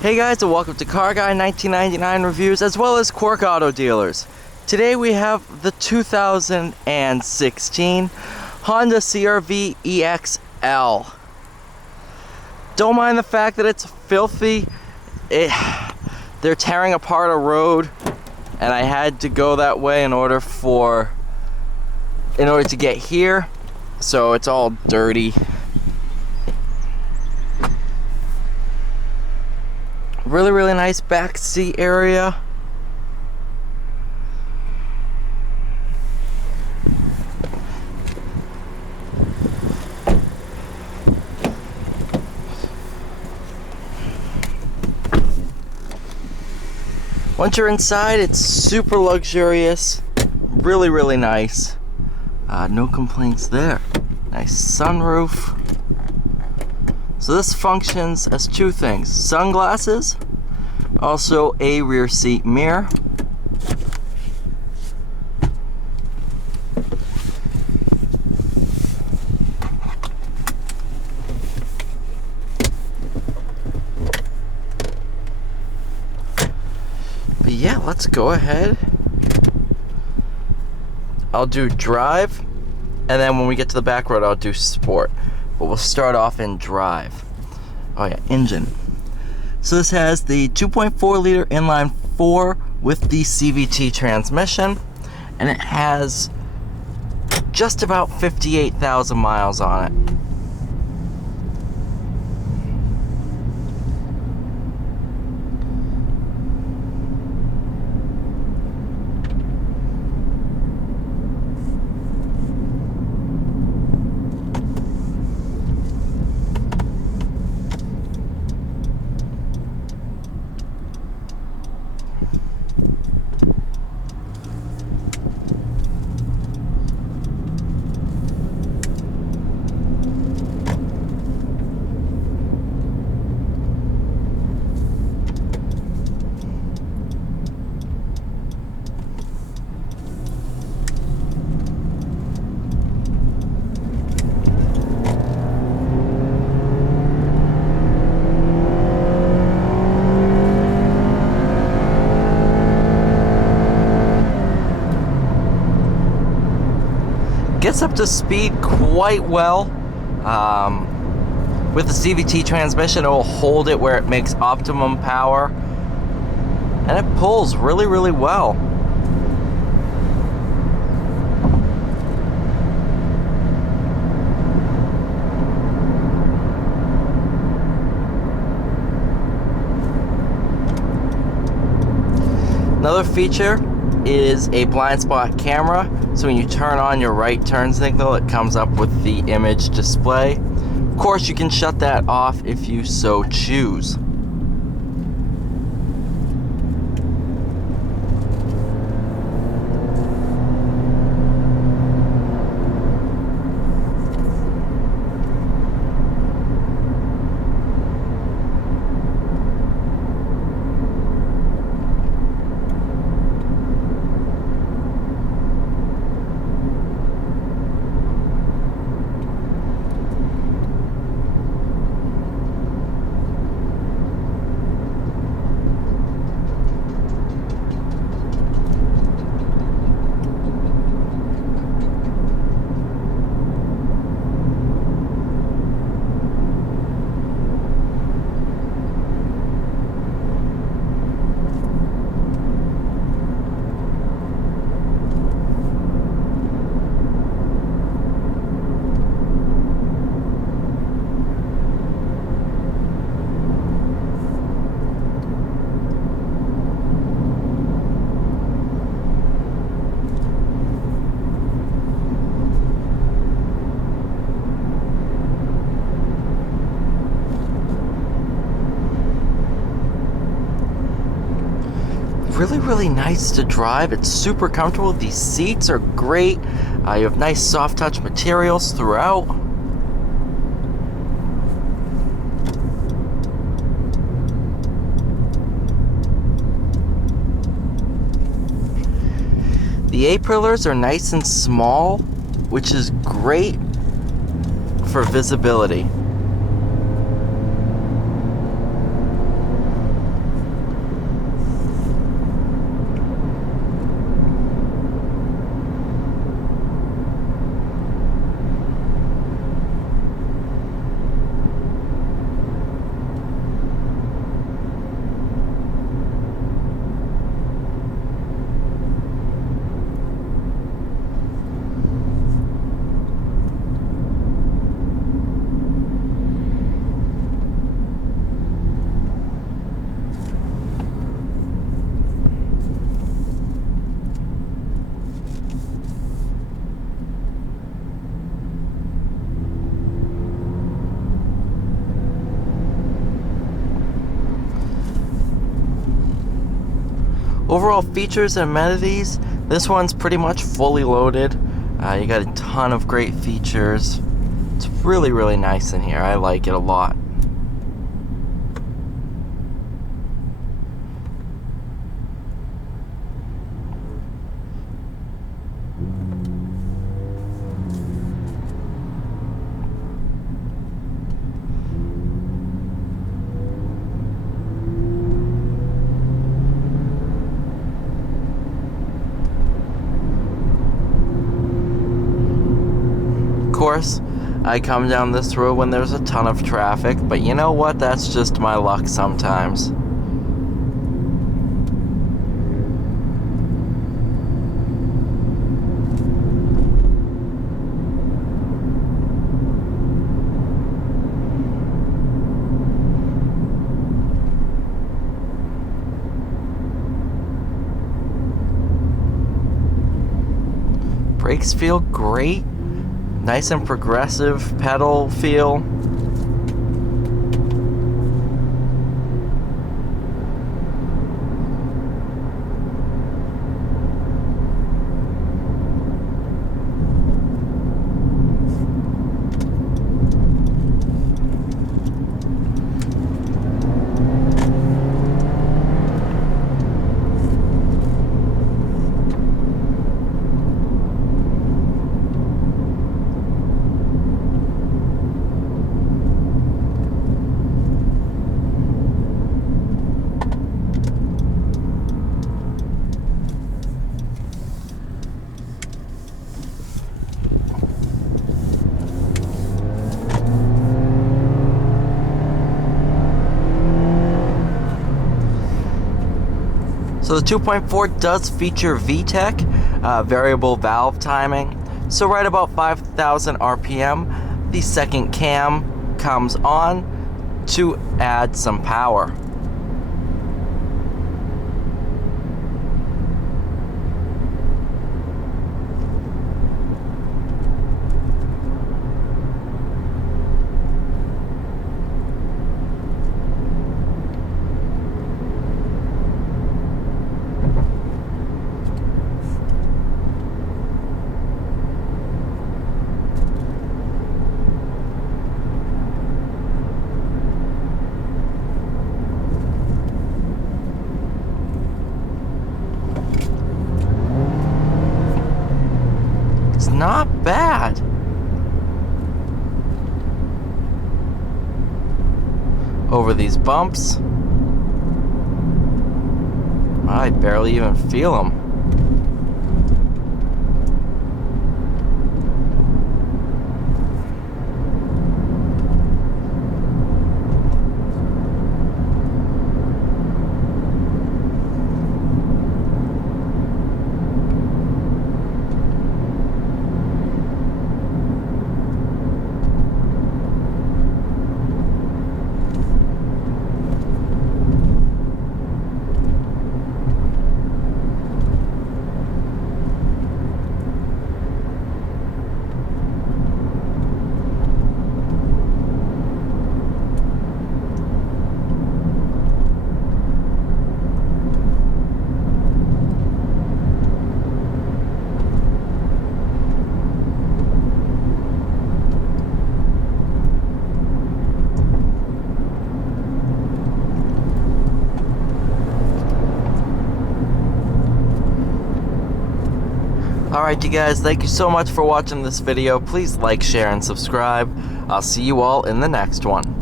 Hey guys, and welcome to Car Guy 1999 Reviews as well as Quark Auto Dealers. Today we have the 2016 Honda CRV EXL. Don't mind the fact that it's filthy. They're tearing apart a road, and I had to go that way in order to get here, so it's all dirty. Really nice back seat area. Once you're inside, it's super luxurious. Really nice. No complaints there. Nice sunroof. So this functions as two things: sunglasses, also a rear seat mirror. But yeah, let's go ahead. I'll do drive, and then when we get to the back road, I'll do sport. But we'll start off in drive. Oh yeah, engine. So this has the 2.4 liter inline 4 with the CVT transmission, and it has just about 58,000 miles on it. Gets up to speed quite well. With the CVT transmission, it will hold it where it makes optimum power, and it pulls really well. Another feature is a blind spot camera, so when you turn on your right turn signal, it comes up with the image display. Of course, you can shut that off if you so choose. Really nice to drive. It's super comfortable. These seats are great. You have nice soft touch materials throughout. The A-pillars are nice and small, which is great for visibility. Overall features and amenities, this one's pretty much fully loaded. You got a ton of great features. It's really, really nice in here. I like it a lot. Of course, I come down this road when there's a ton of traffic, but you know what? That's just my luck sometimes. Brakes feel great. Nice and progressive pedal feel. So the 2.4 does feature VTEC, variable valve timing. So right about 5,000 RPM, the second cam comes on to add some power. Not bad. Over these bumps, I barely even feel them. Alright you guys, thank you so much for watching this video. Please like, share, and subscribe. I'll see you all in the next one.